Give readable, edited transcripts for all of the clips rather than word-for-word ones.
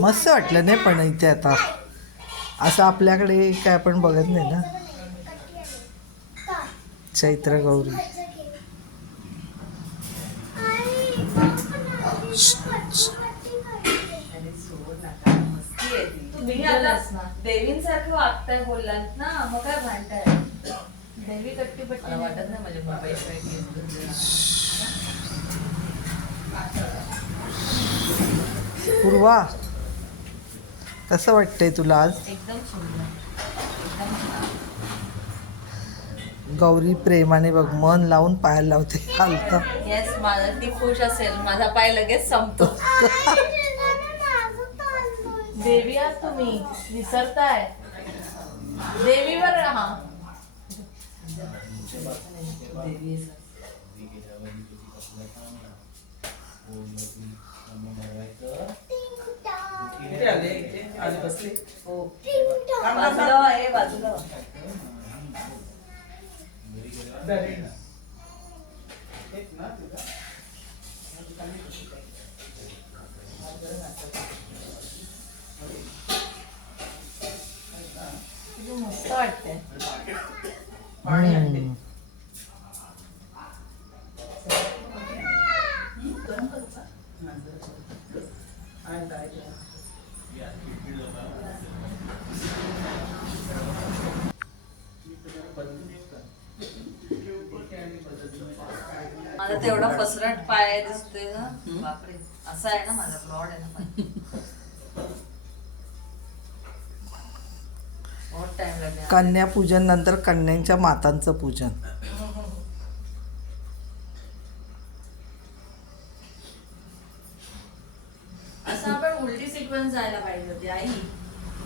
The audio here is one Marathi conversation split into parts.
मस्त वाटलं नाही पण इथे आता असं आपल्याकडे काय आपण बघत नाही ना चैत्र गौरी. तुम्ही आता देवींसारखं वागताय बोललात ना, मग काय भांडताय? देवी कट्टीपट्टी वाटत नाही म्हणजे मुंबई. पूर्वा कसं वाटतंय तुला आज? एकदम सुंदर. गौरी प्रेमाने बघ मन लावून पायाला लावते हालता. येस, माझा ती खुश असेल, माझा पाय लगेच संपतो. देवी आज तुम्ही विसरताय देवीवर. हा बाजूला आहे, बाजूला. मस्त वाटतंय. माझा तेवढा पसरट पाय दिसतोय ना, बापरे. असा आहे ना माझा ब्रॉड आहे ना. बहुत टाइम लागेल. कन्यापूजन नंतर कन्यांच्या मातांचं पूजन. असं आपण उलटी सिक्वेन्स जायला पाहिजे होती आई.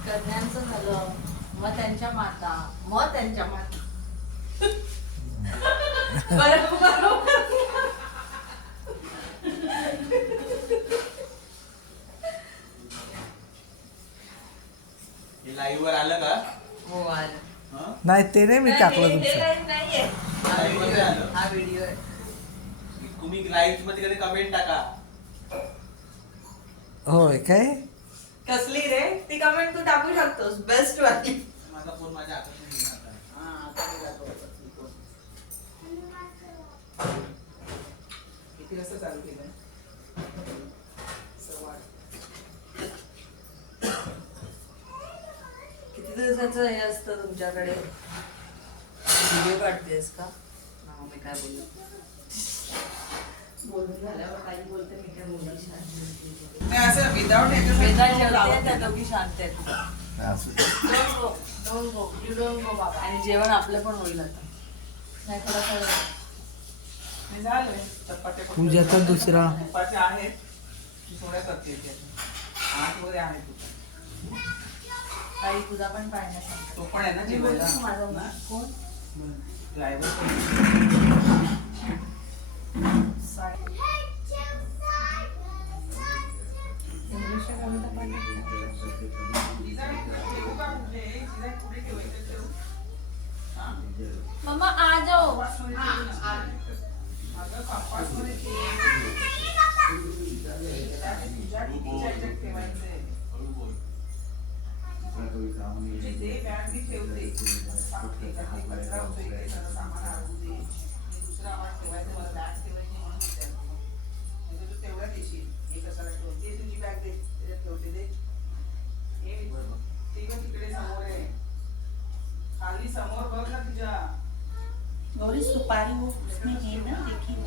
कन्यांचं झालं, मग त्यांच्या माता, मग त्यांच्या माता. लाईव्ह वर आलं का? हो आलं. नाही ते नाही मी टाकलं ते तुमचं. live नाहीये. Live मध्ये आलं. हा व्हिडिओ आहे. तुम्ही लाईव्ह मध्ये कधी कमेंट टाका. होय काय? कसली रे ती कमेंट तू टाकू शकतोस, बेस्ट वाली. माझा फोन माझ्या हातात नाही आता. किती वाजता चालू केलं? किती दिवसाचं हे असतं तुमच्याकडे? व्हिडिओ काढतेस का? मी काय बोलू? बोलून झाल्यावर काही बोलते, मी काय बोलू? नाही असं विदाउट वेदा ठेवते, त्या दोघी शांत आहेत. Don't go, you don't go बाबा. आणि जेवण आपलं पण होईल आता. नाही थोडंसं झालंय चपात्या पूजाचा दुसरा. चपात्या आहेत थोड्या करते आठ वगैरे आहे तुझा. काही तुझा पण पाळण्यासारखं. तो पण आहे ना मी जेवायला बोलतो माझा कोण? लाईव्ह इंग्लिशच्या कविता पाठवते. मम्मा आ जाओ. खाली समोर बघ ना तुझ्या गौरी सुपारी वो उसमें है ना, देखी ना.